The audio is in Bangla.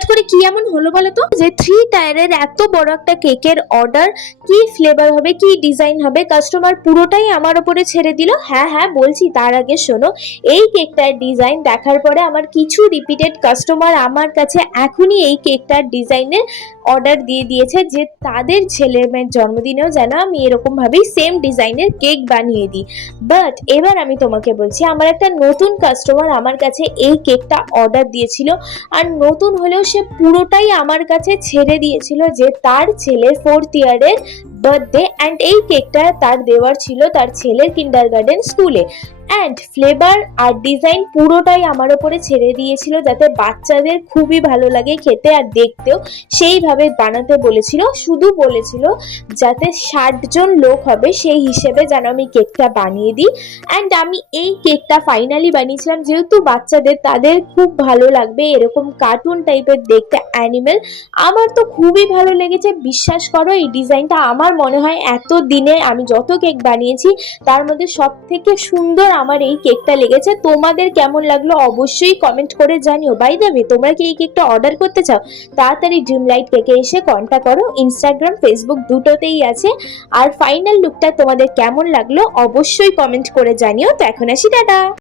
হঠাৎ করে কি এমন হলো বলো তো, যে 3 টায়ারের এত বড় একটা কেকের অর্ডার, কি ফ্লেভার হবে, কি ডিজাইন হবে, কাস্টমার পুরোটাই আমার উপরে ছেড়ে দিল। হ্যাঁ হ্যাঁ বলছি, তার আগে শোনো, এই কেকটার ডিজাইন দেখার পরে আমার কিছু রিপিটেড কাস্টমার আমার কাছে এখনই এই কেকটার ডিজাইনের অর্ডার দিয়ে দিয়েছে, যে তাদের ছেলে মেয়ের জন্মদিনেও যেন আমি এরকম ভাবেই সেম ডিজাইনের কেক বানিয়ে দিই। বাট এবার আমি তোমাকে বলছি, আমার একটা নতুন কাস্টমার আমার কাছে এই কেকটা অর্ডার দিয়েছিল, আর নতুন হলেও সে পুরোটাই আমার কাছে ছেড়ে দিয়েছিল যে তার ছেলের 4th ইয়ারের বার্থডে, অ্যান্ড এই কেকটা তার দেওয়ার ছিল তার ছেলের কিন্ডারগার্টেন স্কুলে। অ্যান্ড ফ্লেভার আর ডিজাইন পুরোটাই আমার ওপরে ছেড়ে দিয়েছিল, যাতে বাচ্চাদের খুবই ভালো লাগে খেতে আর দেখতেও সেইভাবে বানাতে বলেছিল। শুধু বলেছিল যাতে 60 জন লোক হবে সেই হিসেবে যেন আমি কেকটা বানিয়ে দিই। অ্যান্ড আমি এই কেকটা ফাইনালি বানিয়েছিলাম, যেহেতু বাচ্চাদের তাদের খুব ভালো লাগবে এরকম কার্টুন টাইপের দেখতে অ্যানিমেল। আমার তো খুবই ভালো লেগেছে, বিশ্বাস করো এই ডিজাইনটা আমার মনে হয় এত দিনে আমি যত কেক বানিয়েছি তার মধ্যে সব থেকে সুন্দর আমার এই কেকটা লেগেছে। তোমাদের কেমন লাগলো অবশ্যই কমেন্ট করে জানিও। বাই দ্য ওয়ে, তোমরা কি এই কেকটা অর্ডার করতে চাও? তাড়াতাড়ি ড্রিমলাইট কেকে এসে কন্ট্যাক্ট করো, ইনস্টাগ্রাম ফেসবুক দুটোতেই আছে। আর ফাইনাল লুকটা তোমাদের কেমন লাগলো অবশ্যই কমেন্ট করে জানিও। তো এখন আসি, টাটা।